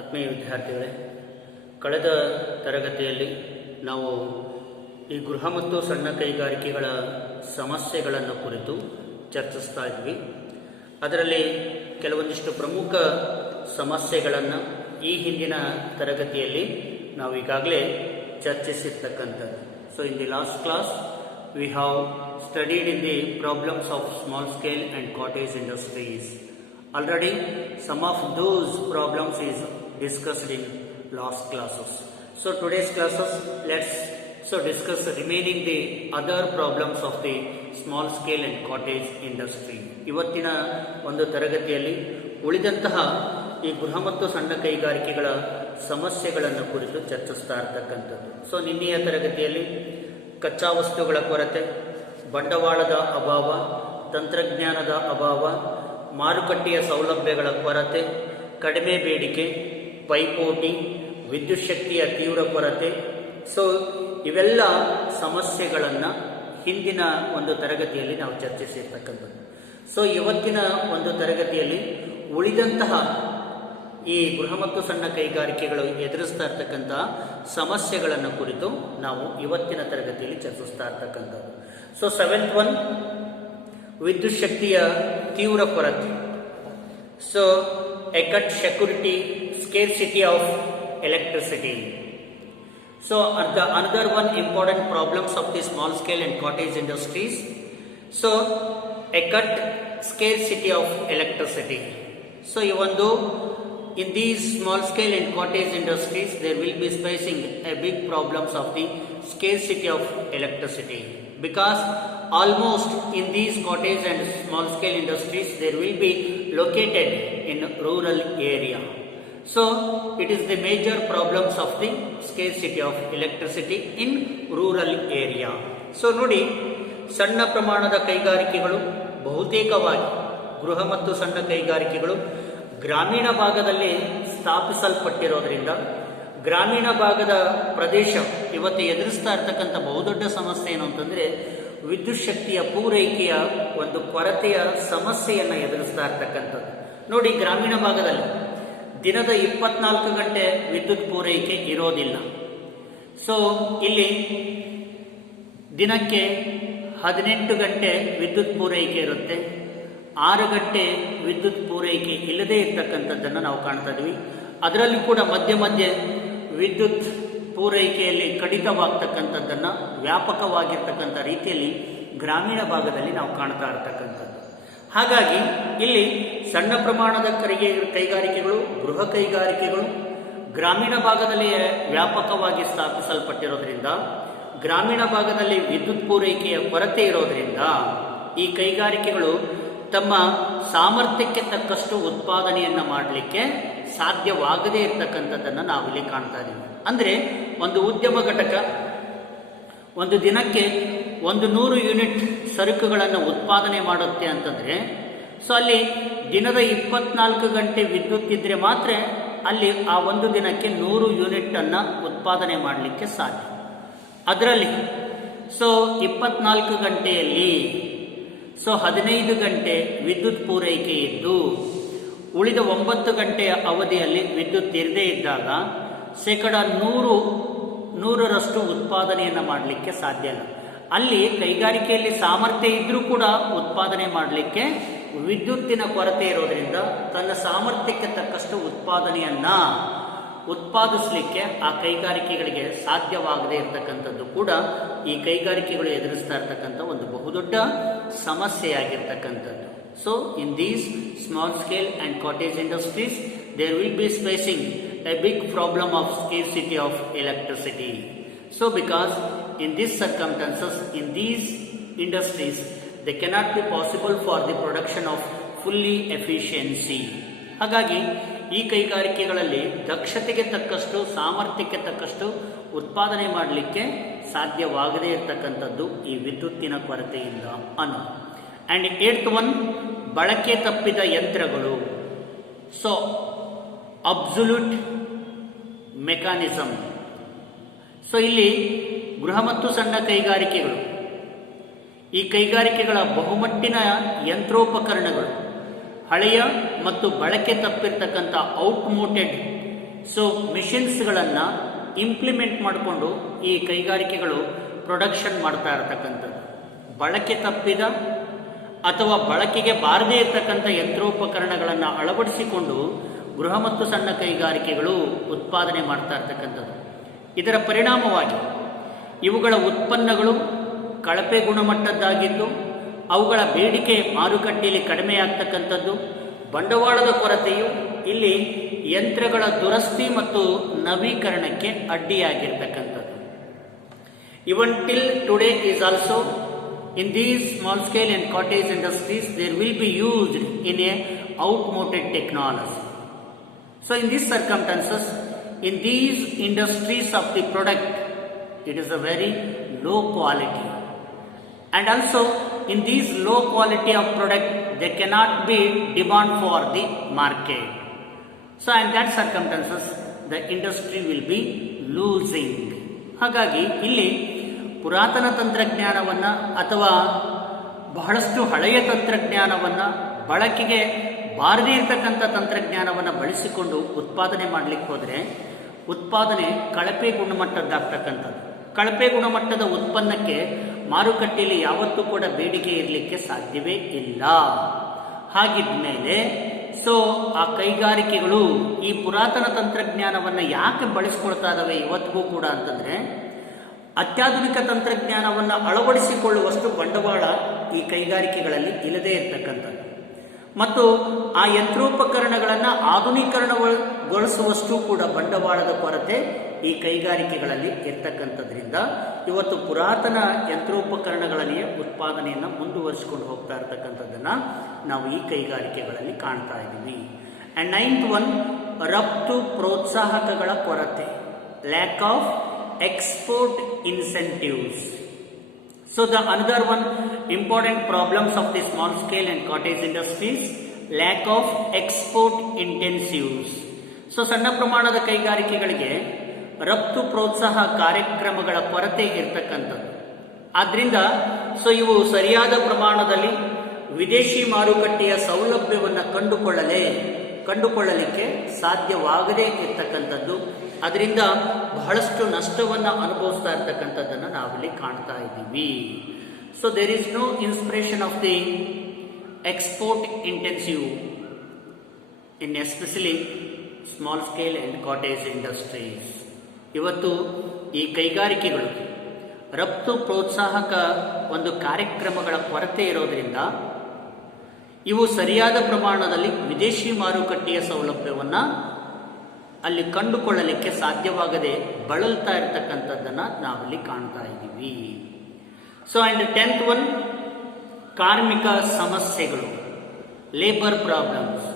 ಆತ್ಮೀಯ ವಿದ್ಯಾರ್ಥಿಗಳೇ, ಕಳೆದ ತರಗತಿಯಲ್ಲಿ ನಾವು ಈ ಗೃಹ ಮತ್ತು ಸಣ್ಣ ಕೈಗಾರಿಕೆಗಳ ಸಮಸ್ಯೆಗಳನ್ನು ಕುರಿತು ಚರ್ಚಿಸ್ತಾ ಇದ್ವಿ. ಅದರಲ್ಲಿ ಕೆಲವೊಂದಿಷ್ಟು ಪ್ರಮುಖ ಸಮಸ್ಯೆಗಳನ್ನು ಈ ಹಿಂದಿನ ತರಗತಿಯಲ್ಲಿ ನಾವು ಈಗಾಗಲೇ ಚರ್ಚಿಸಿರ್ತಕ್ಕಂಥದ್ದು. So in the last class we have studied in the problems of small scale and cottage industries. Already some of those problems is discussed in last classes. So today's classes let's discuss remaining the other problems of the small scale and cottage industry. ಇವತ್ತಿನ ಒಂದು ತರಗತಿಯಲ್ಲಿ ಉಳಿದಂತಹ ಈ ಗೃಹ ಮತ್ತು ಸಣ್ಣ ಕೈಗಾರಿಕೆಗಳ ಸಮಸ್ಯೆಗಳನ್ನು ಕುರಿತು ಚರ್ಚಿಸ್ತಾ ಇರತಕ್ಕಂಥದ್ದು. ಸೊ ನಿನ್ನೆಯ ತರಗತಿಯಲ್ಲಿ ಕಚ್ಚಾ ವಸ್ತುಗಳ ಕೊರತೆ, ಬಂಡವಾಳದ ಅಭಾವ, ತಂತ್ರಜ್ಞಾನದ ಅಭಾವ, ಮಾರುಕಟ್ಟೆಯ ಸೌಲಭ್ಯಗಳ ಕೊರತೆ, ಕಡಿಮೆ ಬೇಡಿಕೆ, ಪೈಪೋಟಿ, ವಿದ್ಯುತ್ ಶಕ್ತಿಯ ತೀವ್ರ ಕೊರತೆ, ಸೊ ಇವೆಲ್ಲ ಸಮಸ್ಯೆಗಳನ್ನು ಹಿಂದಿನ ಒಂದು ತರಗತಿಯಲ್ಲಿ ನಾವು ಚರ್ಚಿಸಿರ್ತಕ್ಕಂಥದ್ದು. ಸೊ ಇವತ್ತಿನ ಒಂದು ತರಗತಿಯಲ್ಲಿ ಉಳಿದಂತಹ ಈ ಗೃಹ ಮತ್ತು ಸಣ್ಣ ಕೈಗಾರಿಕೆಗಳು ಎದುರಿಸ್ತಾ ಇರ್ತಕ್ಕಂತಹ ಸಮಸ್ಯೆಗಳನ್ನು ಕುರಿತು ನಾವು ಇವತ್ತಿನ ತರಗತಿಯಲ್ಲಿ ಚರ್ಚಿಸ್ತಾ ಇರ್ತಕ್ಕಂಥದ್ದು. ಸೊ 7th one, ವಿದ್ಯುತ್ ಶಕ್ತಿಯ ತೀವ್ರ ಕೊರತೆ. So acute security, scarcity of electricity. So another one important problems of the small scale and cottage industries. So acute scarcity of electricity. So even though in these small scale and cottage industries there will be facing a big problems of the scarcity of electricity, because almost in these cottage and small scale industries there will be located in rural area. So it is the major problems of the scarcity of electricity in rural area. So ನೋಡಿ, ಸಣ್ಣ ಪ್ರಮಾಣದ ಕೈಗಾರಿಕೆಗಳು ಬಹುತೇಕವಾಗಿ ಗೃಹ ಮತ್ತು ಸಣ್ಣ ಕೈಗಾರಿಕೆಗಳು ಗ್ರಾಮೀಣ ಭಾಗದಲ್ಲಿ ಸ್ಥಾಪಿಸಲ್ಪಟ್ಟಿರೋದ್ರಿಂದ ಗ್ರಾಮೀಣ ಭಾಗದ ಪ್ರದೇಶ ಇವತ್ತು ಎದುರಿಸ್ತಾ ಇರ್ತಕ್ಕಂಥ ಬಹುದೊಡ್ಡ ಸಮಸ್ಯೆ ಏನು ಅಂತಂದರೆ ವಿದ್ಯುತ್ ಶಕ್ತಿಯ ಪೂರೈಕೆಯ ಒಂದು ಕೊರತೆಯ ಸಮಸ್ಯೆಯನ್ನು ಎದುರಿಸ್ತಾ ಇರ್ತಕ್ಕಂಥದ್ದು. ನೋಡಿ, ಗ್ರಾಮೀಣ ಭಾಗದಲ್ಲಿ ದಿನದ 24 ಗಂಟೆ ವಿದ್ಯುತ್ ಪೂರೈಕೆ ಇರೋದಿಲ್ಲ. ಸೊ ಇಲ್ಲಿ ದಿನಕ್ಕೆ 18 ಗಂಟೆ ವಿದ್ಯುತ್ ಪೂರೈಕೆ ಇರುತ್ತೆ, 6 ಗಂಟೆ ವಿದ್ಯುತ್ ಪೂರೈಕೆ ಇಲ್ಲದೇ ಇರ್ತಕ್ಕಂಥದ್ದನ್ನು ನಾವು ಕಾಣ್ತಾ ಇದ್ವಿ. ಅದರಲ್ಲಿ ಕೂಡ ಮಧ್ಯೆ ಮಧ್ಯೆ ವಿದ್ಯುತ್ ಪೂರೈಕೆಯಲ್ಲಿ ಕಡಿತವಾಗ್ತಕ್ಕಂಥದ್ದನ್ನು ವ್ಯಾಪಕವಾಗಿರ್ತಕ್ಕಂಥ ರೀತಿಯಲ್ಲಿ ಗ್ರಾಮೀಣ ಭಾಗದಲ್ಲಿ ನಾವು ಕಾಣ್ತಾ ಇರ್ತಕ್ಕಂಥದ್ದು. ಹಾಗಾಗಿ ಇಲ್ಲಿ ಸಣ್ಣ ಪ್ರಮಾಣದ ಕೈಗಾರಿಕೆಗಳು, ಗೃಹ ಕೈಗಾರಿಕೆಗಳು ಗ್ರಾಮೀಣ ಭಾಗದಲ್ಲಿ ವ್ಯಾಪಕವಾಗಿ ಸ್ಥಾಪಿಸಲ್ಪಟ್ಟಿರೋದ್ರಿಂದ, ಗ್ರಾಮೀಣ ಭಾಗದಲ್ಲಿ ವಿದ್ಯುತ್ ಪೂರೈಕೆಯ ಕೊರತೆ ಇರೋದ್ರಿಂದ ಈ ಕೈಗಾರಿಕೆಗಳು ತಮ್ಮ ಸಾಮರ್ಥ್ಯಕ್ಕೆ ತಕ್ಕಷ್ಟು ಉತ್ಪಾದನೆಯನ್ನು ಮಾಡಲಿಕ್ಕೆ ಸಾಧ್ಯವಾಗದೇ ಇರತಕ್ಕಂಥದ್ದನ್ನು ನಾವಿಲ್ಲಿ ಕಾಣ್ತಾ ಇದ್ದೀವಿ. ಅಂದರೆ ಒಂದು ಉದ್ಯಮ ಘಟಕ ಒಂದು ದಿನಕ್ಕೆ 100 ಯೂನಿಟ್ ಸರಕುಗಳನ್ನು ಉತ್ಪಾದನೆ ಮಾಡುತ್ತೆ ಅಂತಂದರೆ, ಸೊ ಅಲ್ಲಿ ದಿನದ 24 ಗಂಟೆ ವಿದ್ಯುತ್ ಇದ್ದರೆ ಮಾತ್ರ ಅಲ್ಲಿ ಆ ಒಂದು ದಿನಕ್ಕೆ 100 ಯೂನಿಟನ್ನು ಉತ್ಪಾದನೆ ಮಾಡಲಿಕ್ಕೆ ಸಾಧ್ಯ. ಅದರಲ್ಲಿ ಸೊ 24 ಗಂಟೆಯಲ್ಲಿ 15 ಗಂಟೆ ವಿದ್ಯುತ್ ಪೂರೈಕೆ ಇದ್ದು ಉಳಿದ 9 ಗಂಟೆಯ ಅವಧಿಯಲ್ಲಿ ವಿದ್ಯುತ್ ಇರದೇ ಇದ್ದಾಗ 100% ಉತ್ಪಾದನೆಯನ್ನು ಮಾಡಲಿಕ್ಕೆ ಸಾಧ್ಯ ಇಲ್ಲ. ಅಲ್ಲಿ ಕೈಗಾರಿಕೆಯಲ್ಲಿ ಸಾಮರ್ಥ್ಯ ಇದ್ರೂ ಕೂಡ ಉತ್ಪಾದನೆ ಮಾಡಲಿಕ್ಕೆ ವಿದ್ಯುತ್ತಿನ ಕೊರತೆ ಇರೋದ್ರಿಂದ ತನ್ನ ಸಾಮರ್ಥ್ಯಕ್ಕೆ ತಕ್ಕಷ್ಟು ಉತ್ಪಾದನೆಯನ್ನು ಉತ್ಪಾದಿಸಲಿಕ್ಕೆ ಆ ಕೈಗಾರಿಕೆಗಳಿಗೆ ಸಾಧ್ಯವಾಗದೇ ಇರತಕ್ಕಂಥದ್ದು ಕೂಡ ಈ ಕೈಗಾರಿಕೆಗಳು ಎದುರಿಸ್ತಾ ಇರ್ತಕ್ಕಂಥ ಒಂದು ಬಹುದೊಡ್ಡ ಸಮಸ್ಯೆಯಾಗಿರ್ತಕ್ಕಂಥದ್ದು. So in these small scale and cottage industries there will be facing a big problem of scarcity of electricity. So because in these circumstances, in these industries, they cannot be possible for the production of fully efficiency. ಹಾಗಾಗಿ ಈ ಕೈಗಾರಿಕೆಗಳಲ್ಲಿ ದಕ್ಷತೆಗೆ ತಕ್ಕಷ್ಟು, ಸಾಮರ್ಥ್ಯಕ್ಕೆ ತಕ್ಕಷ್ಟು ಉತ್ಪಾದನೆ ಮಾಡಲಿಕ್ಕೆ ಸಾಧ್ಯವಾಗದೇ ಇರತಕ್ಕಂಥದ್ದು ಈ ವಿದ್ಯುತ್ತಿನ ಕೊರತೆಯಿಂದ ಅನ್ನೋದು. ಆ್ಯಂಡ್ 8th one, ಬಳಕೆ ತಪ್ಪಿದ ಯಂತ್ರಗಳು. So absolute mechanism. ಸೊ ಇಲ್ಲಿ ಗೃಹ ಮತ್ತು ಸಣ್ಣ ಕೈಗಾರಿಕೆಗಳು, ಈ ಕೈಗಾರಿಕೆಗಳ ಬಹುಮಟ್ಟಿನ ಯಂತ್ರೋಪಕರಣಗಳು ಹಳೆಯ ಮತ್ತು ಬಳಕೆ ತಪ್ಪಿರ್ತಕ್ಕಂಥ ಔಟ್ಮೋಟೆಡ್ ಸೊ ಮಿಷಿನ್ಸ್ಗಳನ್ನು ಇಂಪ್ಲಿಮೆಂಟ್ ಮಾಡಿಕೊಂಡು ಈ ಕೈಗಾರಿಕೆಗಳು ಪ್ರೊಡಕ್ಷನ್ ಮಾಡ್ತಾ ಇರತಕ್ಕಂಥದ್ದು. ಬಳಕೆ ತಪ್ಪಿದ ಅಥವಾ ಬಳಕೆಗೆ ಬಾರದೇ ಇರತಕ್ಕಂಥ ಯಂತ್ರೋಪಕರಣಗಳನ್ನು ಅಳವಡಿಸಿಕೊಂಡು ಗೃಹ ಮತ್ತು ಸಣ್ಣ ಕೈಗಾರಿಕೆಗಳು ಉತ್ಪಾದನೆ ಮಾಡ್ತಾ ಇರ್ತಕ್ಕಂಥದ್ದು. ಇದರ ಪರಿಣಾಮವಾಗಿ ಇವುಗಳ ಉತ್ಪನ್ನಗಳು ಕಳಪೆ ಗುಣಮಟ್ಟದ್ದಾಗಿದ್ದು ಅವುಗಳ ಬೇಡಿಕೆ ಮಾರುಕಟ್ಟೆಯಲ್ಲಿ ಕಡಿಮೆಯಾಗ್ತಕ್ಕಂಥದ್ದು. ಬಂಡವಾಳದ ಕೊರತೆಯು ಇಲ್ಲಿ ಯಂತ್ರಗಳ ದುರಸ್ತಿ ಮತ್ತು ನವೀಕರಣಕ್ಕೆ ಅಡ್ಡಿಯಾಗಿರ್ತಕ್ಕಂಥದ್ದು. Even till today is also in these small scale and cottage industries there will be used in a outmoded technology. So in these circumstances, in these industries of the product, it is a very low quality, and also in these low quality of product there cannot be demand for the market. So in that circumstances the industry will be losing. ಹಾಗಾಗಿ ಇಲ್ಲಿ ಪುರಾತನ ತಂತ್ರಜ್ಞಾನವನ್ನು ಅಥವಾ ಬಹಳಷ್ಟು ಹಳೆಯ ತಂತ್ರಜ್ಞಾನವನ್ನು, ಬಳಕೆಗೆ ಬಾರದೇ ಇರತಕ್ಕಂಥ ತಂತ್ರಜ್ಞಾನವನ್ನು ಬಳಸಿಕೊಂಡು ಉತ್ಪಾದನೆ ಮಾಡಲಿಕ್ಕೆ ಹೋದರೆ ಉತ್ಪಾದನೆ ಕಳಪೆ ಗುಣಮಟ್ಟದ್ದಾಗ್ತಕ್ಕಂಥದ್ದು. ಕಳಪೆ ಗುಣಮಟ್ಟದ ಉತ್ಪನ್ನಕ್ಕೆ ಮಾರುಕಟ್ಟೆಯಲ್ಲಿ ಯಾವತ್ತೂ ಕೂಡ ಬೇಡಿಕೆ ಇರಲಿಕ್ಕೆ ಸಾಧ್ಯವೇ ಇಲ್ಲ. ಹಾಗಿದ್ಮೇಲೆ ಸೊ ಆ ಕೈಗಾರಿಕೆಗಳು ಈ ಪುರಾತನ ತಂತ್ರಜ್ಞಾನವನ್ನು ಯಾಕೆ ಬಳಸ್ಕೊಳ್ತಾ ಇದ್ದಾವೆ ಇವತ್ತಿಗೂ ಕೂಡ ಅಂತಂದರೆ, ಅತ್ಯಾಧುನಿಕ ತಂತ್ರಜ್ಞಾನವನ್ನು ಅಳವಡಿಸಿಕೊಳ್ಳುವಷ್ಟು ಬಂಡವಾಳ ಈ ಕೈಗಾರಿಕೆಗಳಲ್ಲಿ ಇಲ್ಲದೇ ಇರತಕ್ಕಂಥದ್ದು ಮತ್ತು ಆ ಯಂತ್ರೋಪಕರಣಗಳನ್ನು ಆಧುನೀಕರಣಗೊಳಿಸುವಷ್ಟು ಕೂಡ ಬಂಡವಾಳದ ಕೊರತೆ ಈ ಕೈಗಾರಿಕೆಗಳಲ್ಲಿ ಇರ್ತಕ್ಕಂಥದ್ರಿಂದ ಇವತ್ತು ಪುರಾತನ ಯಂತ್ರೋಪಕರಣಗಳಲ್ಲಿಯೇ ಉತ್ಪಾದನೆಯನ್ನು ಮುಂದುವರಿಸಿಕೊಂಡು ಹೋಗ್ತಾ ಇರ್ತಕ್ಕಂಥದ್ದನ್ನು ನಾವು ಈ ಕೈಗಾರಿಕೆಗಳಲ್ಲಿ ಕಾಣ್ತಾ ಇದ್ದೀವಿ. ಆ್ಯಂಡ್ 9th one, ರಫ್ತು ಪ್ರೋತ್ಸಾಹಕಗಳ ಕೊರತೆ, lack of export incentives. So the another one important problems of the small scale and cottage industries, lack of export incentives. So ಸಣ್ಣ ಪ್ರಮಾಣದ ಕೈಗಾರಿಕೆಗಳಿಗೆ ರಫ್ತು ಪ್ರೋತ್ಸಾಹ ಕಾರ್ಯಕ್ರಮಗಳ ಕೊರತೆ ಇರತಕ್ಕಂಥದ್ದು. ಆದ್ರಿಂದ ಸೊ ಇವು ಸರಿಯಾದ ಪ್ರಮಾಣದಲ್ಲಿ ವಿದೇಶಿ ಮಾರುಕಟ್ಟೆಯ ಸೌಲಭ್ಯವನ್ನು ಕಂಡುಕೊಳ್ಳಲಿಕ್ಕೆ ಸಾಧ್ಯವಾಗದೇ ಇರತಕ್ಕಂಥದ್ದು. ಅದರಿಂದ ಬಹಳಷ್ಟು ನಷ್ಟವನ್ನು ಅನುಭವಿಸ್ತಾ ಇರ್ತಕ್ಕಂಥದ್ದನ್ನು ನಾವಿಲ್ಲಿ ಕಾಣ್ತಾ ಇದ್ದೀವಿ. So there is no inspiration of the export intensive in especially small scale and cottage industries. ಇವತ್ತು ಈ ಕೈಗಾರಿಕೆಗಳು ರಫ್ತು ಪ್ರೋತ್ಸಾಹಕ ಒಂದು ಕಾರ್ಯಕ್ರಮಗಳ ಕೊರತೆ ಇರೋದರಿಂದ ಇವು ಸರಿಯಾದ ಪ್ರಮಾಣದಲ್ಲಿ ವಿದೇಶಿ ಮಾರುಕಟ್ಟೆಯ ಸೌಲಭ್ಯವನ್ನು ಅಲ್ಲಿ ಕಂಡುಕೊಳ್ಳಲಿಕ್ಕೆ ಸಾಧ್ಯವಾಗದೆ ಬಳಲ್ತಾ ಇರತಕ್ಕಂಥದ್ದನ್ನು ನಾವಲ್ಲಿ ಕಾಣ್ತಾ ಇದ್ದೀವಿ. ಸೊ ಆ್ಯಂಡ್ 10th one, ಕಾರ್ಮಿಕ ಸಮಸ್ಯೆಗಳು, labour problems.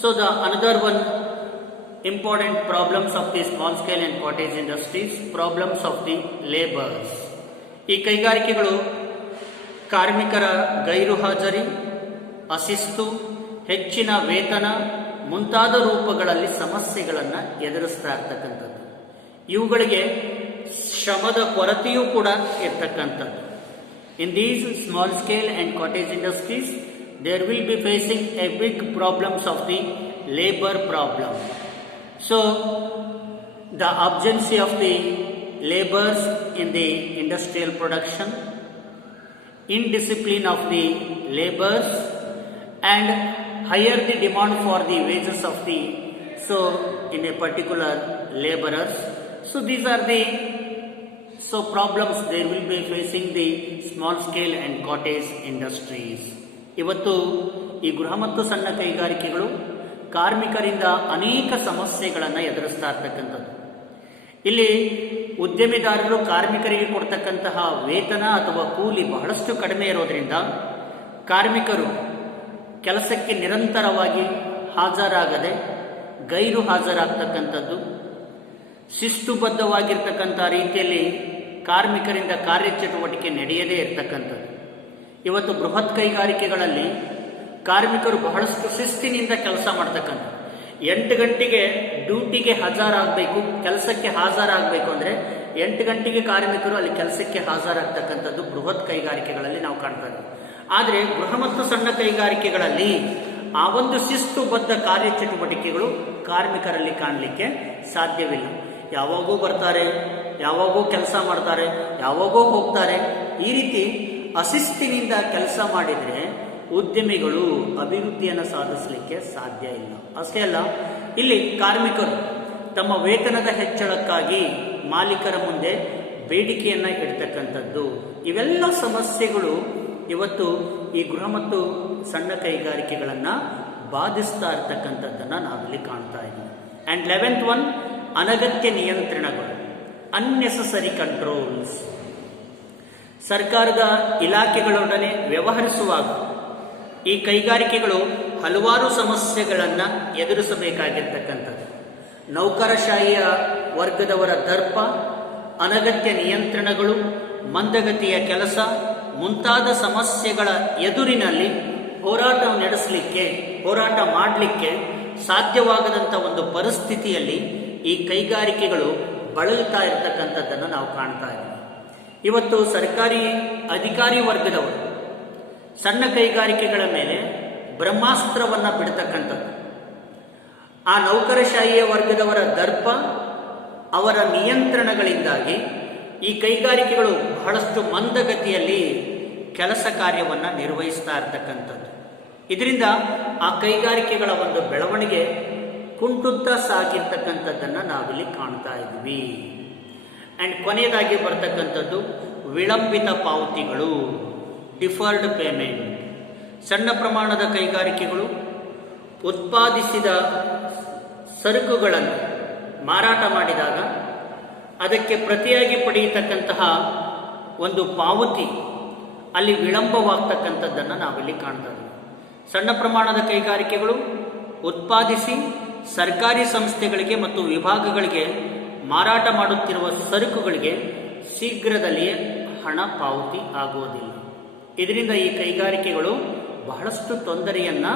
So the another one important problems of the small scale and cottage industries, problems of the labours. ಈ ಕೈಗಾರಿಕೆಗಳು ಕಾರ್ಮಿಕರ ಗೈರು ಹಾಜರಿ, ಅಶಿಸ್ತು, ಹೆಚ್ಚಿನ ವೇತನ ಮುಂತಾದ ರೂಪಗಳಲ್ಲಿ ಸಮಸ್ಯೆಗಳನ್ನು ಎದುರಿಸ್ತಾ ಇರ್ತಕ್ಕಂಥದ್ದು. ಇವುಗಳಿಗೆ ಶ್ರಮದ ಕೊರತೆಯೂ ಕೂಡ ಇರ್ತಕ್ಕಂಥದ್ದು. In these small scale and cottage industries there will be facing a big problems of the labour problem. So the absence of the labours in the industrial production, indiscipline of the laborers, and higher the demand for the wages of the in a particular laborers. So these are the problems they will be facing the small scale and cottage industries. ಇವತ್ತು ಈ ಗೃಹ ಮತ್ತು ಸಣ್ಣ ಕೈಗಾರಿಕೆಗಳು ಕಾರ್ಮಿಕರಿಂದ ಅನೇಕ ಸಮಸ್ಯೆಗಳನ್ನು ಎದುರಿಸ್ತಾ ಇರ್ತಕ್ಕಂಥದ್ದು. ಇಲ್ಲಿ ಉದ್ಯಮಿದಾರರು ಕಾರ್ಮಿಕರಿಗೆ ಕೊಡ್ತಕ್ಕಂತಹ ವೇತನ ಅಥವಾ ಕೂಲಿ ಬಹಳಷ್ಟು ಕಡಿಮೆ ಇರೋದ್ರಿಂದ ಕಾರ್ಮಿಕರು ಕೆಲಸಕ್ಕೆ ನಿರಂತರವಾಗಿ ಹಾಜರಾಗದೆ ಗೈರು ಹಾಜರಾಗ್ತಕ್ಕಂಥದ್ದು, ಶಿಸ್ತುಬದ್ಧವಾಗಿರ್ತಕ್ಕಂಥ ರೀತಿಯಲ್ಲಿ ಕಾರ್ಮಿಕರಿಂದ ಕಾರ್ಯಚಟುವಟಿಕೆ ನಡೆಯದೇ ಇರತಕ್ಕಂಥದ್ದು. ಇವತ್ತು ಬೃಹತ್ ಕೈಗಾರಿಕೆಗಳಲ್ಲಿ ಕಾರ್ಮಿಕರು ಬಹಳಷ್ಟು ಶಿಸ್ತಿನಿಂದ ಕೆಲಸ ಮಾಡ್ತಕ್ಕಂಥದ್ದು. 8 ಗಂಟೆಗೆ ಡ್ಯೂಟಿಗೆ ಹಾಜರಾಗಬೇಕು, ಕೆಲಸಕ್ಕೆ ಹಾಜರಾಗಬೇಕು ಅಂದರೆ 8 ಗಂಟೆಗೆ ಕಾರ್ಮಿಕರು ಅಲ್ಲಿ ಕೆಲಸಕ್ಕೆ ಹಾಜರಾಗ್ತಕ್ಕಂಥದ್ದು ಬೃಹತ್ ಕೈಗಾರಿಕೆಗಳಲ್ಲಿ ನಾವು ಕಾಣ್ತಾ ಇದ್ದೀವಿ. ಆದರೆ ಗೃಹ ಮತ್ತು ಸಣ್ಣ ಕೈಗಾರಿಕೆಗಳಲ್ಲಿ ಆ ಒಂದು ಶಿಸ್ತುಬದ್ಧ ಕಾರ್ಯಚಟುವಟಿಕೆಗಳು ಕಾರ್ಮಿಕರಲ್ಲಿ ಕಾಣಲಿಕ್ಕೆ ಸಾಧ್ಯವಿಲ್ಲ. ಯಾವಾಗೂ ಬರ್ತಾರೆ, ಯಾವಾಗೂ ಕೆಲಸ ಮಾಡ್ತಾರೆ, ಯಾವಾಗೋ ಹೋಗ್ತಾರೆ. ಈ ರೀತಿ ಅಶಿಸ್ತಿನಿಂದ ಕೆಲಸ ಮಾಡಿದರೆ ಉದ್ಯಮಿಗಳು ಅಭಿವೃದ್ಧಿಯನ್ನು ಸಾಧಿಸಲಿಕ್ಕೆ ಸಾಧ್ಯ ಇಲ್ಲ. ಅಷ್ಟೇ ಅಲ್ಲ, ಇಲ್ಲಿ ಕಾರ್ಮಿಕರು ತಮ್ಮ ವೇತನದ ಹೆಚ್ಚಳಕ್ಕಾಗಿ ಮಾಲೀಕರ ಮುಂದೆ ಬೇಡಿಕೆಯನ್ನು ಇಡ್ತಕ್ಕಂಥದ್ದು, ಇವೆಲ್ಲ ಸಮಸ್ಯೆಗಳು ಇವತ್ತು ಈ ಗೃಹ ಮತ್ತು ಸಣ್ಣ ಕೈಗಾರಿಕೆಗಳನ್ನು ಬಾಧಿಸ್ತಾ ಇರ್ತಕ್ಕಂಥದ್ದನ್ನು ನಾವಿಲ್ಲಿ ಕಾಣ್ತಾ ಇದ್ದೀವಿ. ಆ್ಯಂಡ್ 11th ಒನ್, ಅನಗತ್ಯ ನಿಯಂತ್ರಣಗಳು, ಅನ್ನೆಸೆಸರಿ ಕಂಟ್ರೋಲ್ಸ್. ಸರ್ಕಾರದ ಇಲಾಖೆಗಳೊಡನೆ ವ್ಯವಹರಿಸುವಾಗ ಈ ಕೈಗಾರಿಕೆಗಳು ಹಲವಾರು ಸಮಸ್ಯೆಗಳನ್ನು ಎದುರಿಸಬೇಕಾಗಿರ್ತಕ್ಕಂಥದ್ದು. ನೌಕರಶಾಹಿಯ ವರ್ಗದವರ ದರ್ಪ, ಅನಗತ್ಯ ನಿಯಂತ್ರಣಗಳು, ಮಂದಗತಿಯ ಕೆಲಸ ಮುಂತಾದ ಸಮಸ್ಯೆಗಳ ಎದುರಿನಲ್ಲಿ ಹೋರಾಟ ಮಾಡಲಿಕ್ಕೆ ಸಾಧ್ಯವಾಗದಂಥ ಒಂದು ಪರಿಸ್ಥಿತಿಯಲ್ಲಿ ಈ ಕೈಗಾರಿಕೆಗಳು ಬಳಲ್ತಾ ಇರತಕ್ಕಂಥದ್ದನ್ನು ನಾವು ಕಾಣ್ತಾ ಇದ್ದೀವಿ. ಇವತ್ತು ಸರ್ಕಾರಿ ಅಧಿಕಾರಿ ವರ್ಗದವರು ಸಣ್ಣ ಕೈಗಾರಿಕೆಗಳ ಮೇಲೆ ಬ್ರಹ್ಮಾಸ್ತ್ರವನ್ನು ಬಿಡ್ತಕ್ಕಂಥದ್ದು, ಆ ನೌಕರಶಾಹಿಯ ವರ್ಗದವರ ದರ್ಪ, ಅವರ ನಿಯಂತ್ರಣಗಳಿಂದಾಗಿ ಈ ಕೈಗಾರಿಕೆಗಳು ಬಹಳಷ್ಟು ಮಂದಗತಿಯಲ್ಲಿ ಕೆಲಸ ಕಾರ್ಯವನ್ನು ನಿರ್ವಹಿಸ್ತಾ ಇರ್ತಕ್ಕಂಥದ್ದು. ಇದರಿಂದ ಆ ಕೈಗಾರಿಕೆಗಳ ಒಂದು ಬೆಳವಣಿಗೆ ಕುಂಟುತ್ತಾ ಸಾಗಿರ್ತಕ್ಕಂಥದ್ದನ್ನು ನಾವಿಲ್ಲಿ ಕಾಣ್ತಾ ಇದ್ವಿ. ಆ್ಯಂಡ್ ಕೊನೆಯದಾಗಿ ಬರ್ತಕ್ಕಂಥದ್ದು ವಿಳಂಬಿತ ಪಾವತಿಗಳು, ಡಿಫರ್ಡ್ ಪೇಮೆಂಟ್. ಸಣ್ಣ ಪ್ರಮಾಣದ ಕೈಗಾರಿಕೆಗಳು ಉತ್ಪಾದಿಸಿದ ಸರಕುಗಳನ್ನು ಮಾರಾಟ ಮಾಡಿದಾಗ ಅದಕ್ಕೆ ಪ್ರತಿಯಾಗಿ ಪಡೆಯತಕ್ಕಂತಹ ಒಂದು ಪಾವತಿ ಅಲ್ಲಿ ವಿಳಂಬವಾಗ್ತಕ್ಕಂಥದ್ದನ್ನು ನಾವಿಲ್ಲಿ ಕಾಣ್ತಾ ಇದ್ದೀವಿ. ಸಣ್ಣ ಪ್ರಮಾಣದ ಕೈಗಾರಿಕೆಗಳು ಉತ್ಪಾದಿಸಿ ಸರ್ಕಾರಿ ಸಂಸ್ಥೆಗಳಿಗೆ ಮತ್ತು ವಿಭಾಗಗಳಿಗೆ ಮಾರಾಟ ಮಾಡುತ್ತಿರುವ ಸರಕುಗಳಿಗೆ ಶೀಘ್ರದಲ್ಲಿಯೇ ಹಣ ಪಾವತಿ ಆಗುವುದಿಲ್ಲ. ಇದರಿಂದ ಈ ಕೈಗಾರಿಕೆಗಳು ಬಹಳಷ್ಟು ತೊಂದರೆಯನ್ನು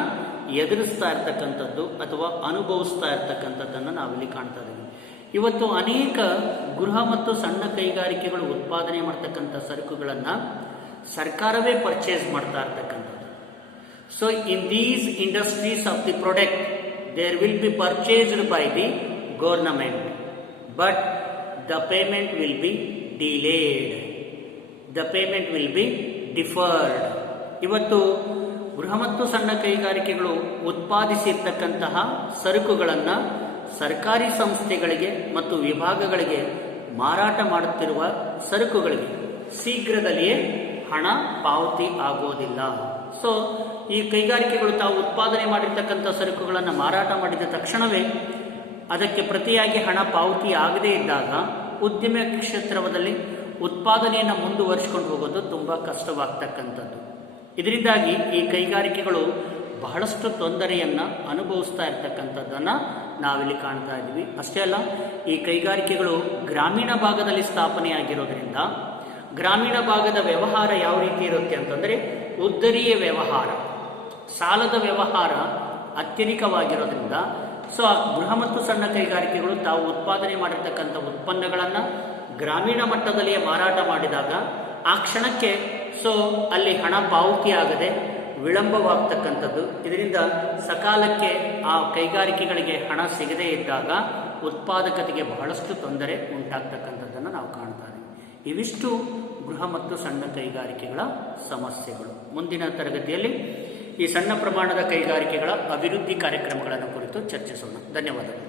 ಎದುರಿಸ್ತಾ ಇರ್ತಕ್ಕಂಥದ್ದು ಅಥವಾ ಅನುಭವಿಸ್ತಾ ಇರ್ತಕ್ಕಂಥದ್ದನ್ನು ನಾವಿಲ್ಲಿ ಕಾಣ್ತಾ ಇದ್ದೀವಿ. ಇವತ್ತು ಅನೇಕ ಗೃಹ ಮತ್ತು ಸಣ್ಣ ಕೈಗಾರಿಕೆಗಳು ಉತ್ಪಾದನೆ ಮಾಡ್ತಕ್ಕಂಥ ಸರಕುಗಳನ್ನು ಸರ್ಕಾರವೇ ಪರ್ಚೇಸ್ ಮಾಡ್ತಾ ಇರ್ತಕ್ಕಂಥದ್ದು. So in these industries of the product there will be purchased by the government, but the payment will be delayed, the payment will be deferred. ಇವತ್ತು ಗೃಹ ಮತ್ತು ಸಣ್ಣ ಕೈಗಾರಿಕೆಗಳು ಉತ್ಪಾದಿಸಿರ್ತಕ್ಕಂತಹ ಸರಕುಗಳನ್ನು ಸರ್ಕಾರಿ ಸಂಸ್ಥೆಗಳಿಗೆ ಮತ್ತು ವಿಭಾಗಗಳಿಗೆ ಮಾರಾಟ ಮಾಡುತ್ತಿರುವ ಸರಕುಗಳಿಗೆ ಶೀಘ್ರದಲ್ಲಿಯೇ ಹಣ ಪಾವತಿ ಆಗೋದಿಲ್ಲ. ಸೊ ಈ ಕೈಗಾರಿಕೆಗಳು ತಾವು ಉತ್ಪಾದನೆ ಮಾಡಿರ್ತಕ್ಕಂಥ ಸರಕುಗಳನ್ನು ಮಾರಾಟ ಮಾಡಿದ ತಕ್ಷಣವೇ ಅದಕ್ಕೆ ಪ್ರತಿಯಾಗಿ ಹಣ ಪಾವತಿ ಆಗದೇ ಇದ್ದಾಗ ಉದ್ಯಮ ಕ್ಷೇತ್ರದಲ್ಲಿ ಉತ್ಪಾದನೆಯನ್ನು ಮುಂದುವರಿಸಿಕೊಂಡು ಹೋಗೋದು ತುಂಬ ಕಷ್ಟವಾಗ್ತಕ್ಕಂಥದ್ದು. ಇದರಿಂದಾಗಿ ಈ ಕೈಗಾರಿಕೆಗಳು ಬಹಳಷ್ಟು ತೊಂದರೆಯನ್ನು ಅನುಭವಿಸ್ತಾ ಇರ್ತಕ್ಕಂಥದ್ದನ್ನು ನಾವಿಲ್ಲಿ ಕಾಣ್ತಾ ಇದ್ದೀವಿ. ಅಷ್ಟೇ ಅಲ್ಲ, ಈ ಕೈಗಾರಿಕೆಗಳು ಗ್ರಾಮೀಣ ಭಾಗದಲ್ಲಿ ಸ್ಥಾಪನೆಯಾಗಿರೋದ್ರಿಂದ ಗ್ರಾಮೀಣ ಭಾಗದ ವ್ಯವಹಾರ ಯಾವ ರೀತಿ ಇರುತ್ತೆ ಅಂತಂದರೆ ಉದ್ದರಿಯ ವ್ಯವಹಾರ, ಸಾಲದ ವ್ಯವಹಾರ ಅತ್ಯಧಿಕವಾಗಿರೋದ್ರಿಂದ ಸೊ ಆ ಗೃಹ ಮತ್ತು ಸಣ್ಣ ಕೈಗಾರಿಕೆಗಳು ತಾವು ಉತ್ಪಾದನೆ ಮಾಡಿರ್ತಕ್ಕಂಥ ಉತ್ಪನ್ನಗಳನ್ನು ಗ್ರಾಮೀಣ ಮಟ್ಟದಲ್ಲಿಯೇ ಮಾರಾಟ ಮಾಡಿದಾಗ ಆ ಕ್ಷಣಕ್ಕೆ ಸೊ ಅಲ್ಲಿ ಹಣ ಪಾವತಿ ಆಗದೆ ವಿಳಂಬವಾಗ್ತಕ್ಕಂಥದ್ದು. ಇದರಿಂದ ಸಕಾಲಕ್ಕೆ ಆ ಕೈಗಾರಿಕೆಗಳಿಗೆ ಹಣ ಸಿಗದೇ ಇದ್ದಾಗ ಉತ್ಪಾದಕತೆಗೆ ಬಹಳಷ್ಟು ತೊಂದರೆ ಉಂಟಾಗ್ತಕ್ಕಂಥದ್ದನ್ನು ನಾವು ಕಾಣ್ತಾ ಇದ್ದೀವಿ. ಇವಿಷ್ಟು ಗೃಹ ಮತ್ತು ಸಣ್ಣ ಕೈಗಾರಿಕೆಗಳ ಸಮಸ್ಯೆಗಳು. ಮುಂದಿನ ತರಗತಿಯಲ್ಲಿ ಈ ಸಣ್ಣ ಪ್ರಮಾಣದ ಕೈಗಾರಿಕೆಗಳ ಅಭಿವೃದ್ಧಿ ಕಾರ್ಯಕ್ರಮಗಳನ್ನು ಕುರಿತು ಚರ್ಚಿಸೋಣ. ಧನ್ಯವಾದಗಳು.